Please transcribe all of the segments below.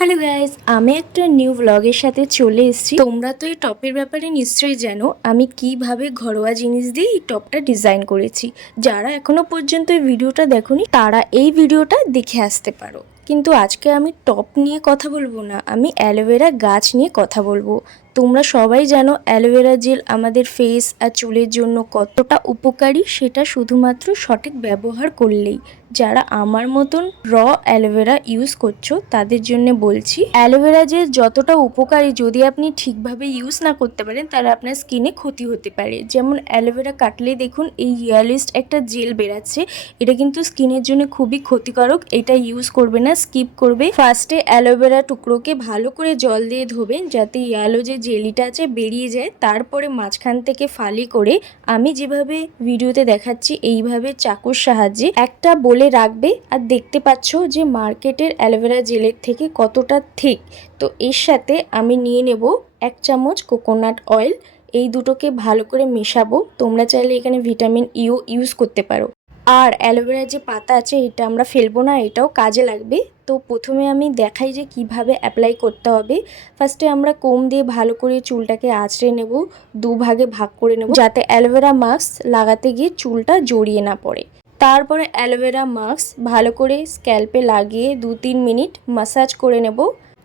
Hello guys, আমি একটা new ব্লগের সাথে চলে এসেছি। তোমরা তো এই টপের ব্যাপারে নিশ্চয়ই জানো আমি কিভাবে ঘরোয়া জিনিস দিয়ে এই টপটা ডিজাইন করেছি। যারা এখনো পর্যন্ত এই ভিডিওটা দেখোনি তারা এই ভিডিওটা দেখে আসতে পারো। কিন্তু আজকে আমি টপ নিয়ে কথা বলবো না, আমি অ্যালোভেরা গাছ নিয়ে কথা বলবো। তোমরা সবাই জানো অ্যালোভেরা জেল আমাদের ফেস আর চুলের জন্য কতটা উপকারী, সেটা শুধুমাত্র সঠিক ব্যবহার করলেই। যারা আমার মতন র অ্যালোভেরা ইউজ করছো তাদের জন্য বলছি, অ্যালোভেরা জেল যতটা উপকারী যদি আপনি ঠিকভাবে ইউজ না করতে পারেন তাহলে আপনার স্কিনে ক্ষতি হতে পারে। যেমন অ্যালোভেরা কাটলে দেখুন এই ইয়ারলিস্ট একটা জেল বেরাচ্ছে, এটা কিন্তু স্কিনের জন্য খুবই ক্ষতিকারক। এটা ইউজ করবে না, স্কিপ করবে। ফার্স্টে অ্যালোভেরা টুকরোকে ভালো করে জল দিয়ে ধোবেন যাতে ইয়ালো যে জেলিটা আছে বেরিয়ে যায়। তারপরে মাঝখান থেকে ফালি করে আমি যেভাবে ভিডিওতে দেখাচ্ছি এইভাবে চাকুর সাহায্যে একটা বলে রাখবে। আর দেখতে পাচ্ছ যে মার্কেটের অ্যালোভেরা জেলের থেকে কতটা ঠিক। তো এর সাথে আমি নিয়ে নেব 1 চামচ কোকোনাট অয়েল। এই দুটোকে ভালো করে মেশাবো। তোমরা চাইলে এখানে ভিটামিন ইও ইউজ করতে পারো। আর অ্যালোভেরার যে পাতা আছে এটা আমরা ফেলবো না, এটাও কাজে লাগবে। তো প্রথমে আমি দেখাই যে কিভাবে অ্যাপ্লাই করতে হবে। ফার্স্টে আমরা কোম দিয়ে ভালো করে চুলটাকে আঁচড়ে নেব, দুভাগে ভাগ করে নেব যাতে অ্যালোভেরা মাস্ক লাগাতে গিয়ে চুলটা জড়িয়ে না পড়ে। তারপরে অ্যালোভেরা মাস্ক ভালো করে স্ক্যাল্পে লাগিয়ে 2-3 মিনিট ম্যাসাজ করে নেব।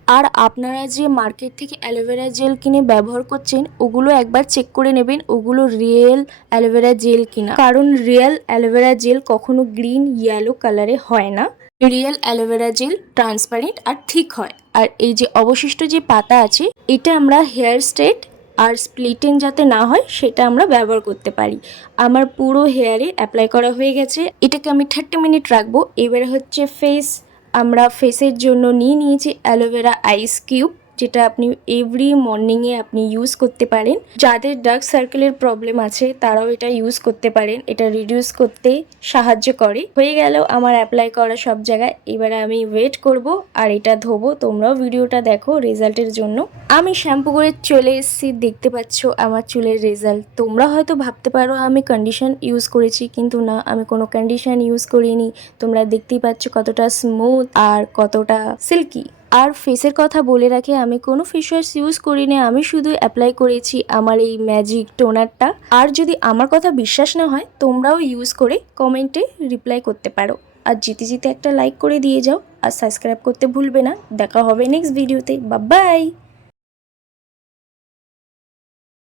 আর আপনারা যে মার্কেট থেকে অ্যালোভেরা জেল কিনে ব্যবহার করছেন ওগুলো একবার চেক করে নেবেন ওগুলো রিয়েল অ্যালোভেরা জেল কিনা, কারণ রিয়েল অ্যালোভেরা জেল কখনো গ্রিন ইয়েলো কালারে হয় না। রিয়েল অ্যালোভেরা জেল ট্রান্সপারেন্ট আর ঠিক হয়। আর এই যে অবশিষ্ট যে পাতা আছে এটা আমরা হেয়ার স্ট্রেট আর স্প্লিটেন যাতে না হয় সেটা আমরা ব্যবহার করতে পারি। আমার পুরো হেয়ারে অ্যাপ্লাই করা হয়ে গেছে, এটাকে আমি 30 মিনিট রাখবো। এবারে হচ্ছে ফেস। আমরা ফেসের জন্য নিয়েছি অ্যালোভেরা আইস কিউব, যেটা আপনি এভরি মর্নিংয়ে আপনি ইউজ করতে পারেন। যাদের ডার্ক সার্কেলের প্রবলেম আছে তারাও এটা ইউজ করতে পারেন, এটা রিডিউস করতে সাহায্য করে। হয়ে গেল আমার অ্যাপ্লাই করা সব জায়গায়। এবারে আমি ওয়েট করব আর এটা ধোবো। তোমরাও ভিডিওটা দেখো রেজাল্টের জন্য। আমি শ্যাম্পু করে চলে এসেছি, দেখতে পাচ্ছ আমার চুলের রেজাল্ট। তোমরা হয়তো ভাবতে পারো আমি কন্ডিশন ইউজ করেছি, কিন্তু না, আমি কোনো কন্ডিশন ইউজ করিনি। তোমরা দেখতেই পাচ্ছ কতটা স্মুথ আর কতটা সিল্কি। আর ফেসের কথা বলে রাখি, আমি কোনো ফেস ওয়াশ ইউজ করিনি, আমি শুধু অ্যাপ্লাই করেছি আমার এই ম্যাজিক টোনারটা। আর যদি আমার কথা বিশ্বাস না হয় তোমরাও ইউজ করে কমেন্টে রিপ্লাই করতে পারো। আর জিতে একটা লাইক করে দিয়ে যাও আর সাবস্ক্রাইব করতে ভুলবে না। দেখা হবে নেক্সট ভিডিওতে। Bye bye.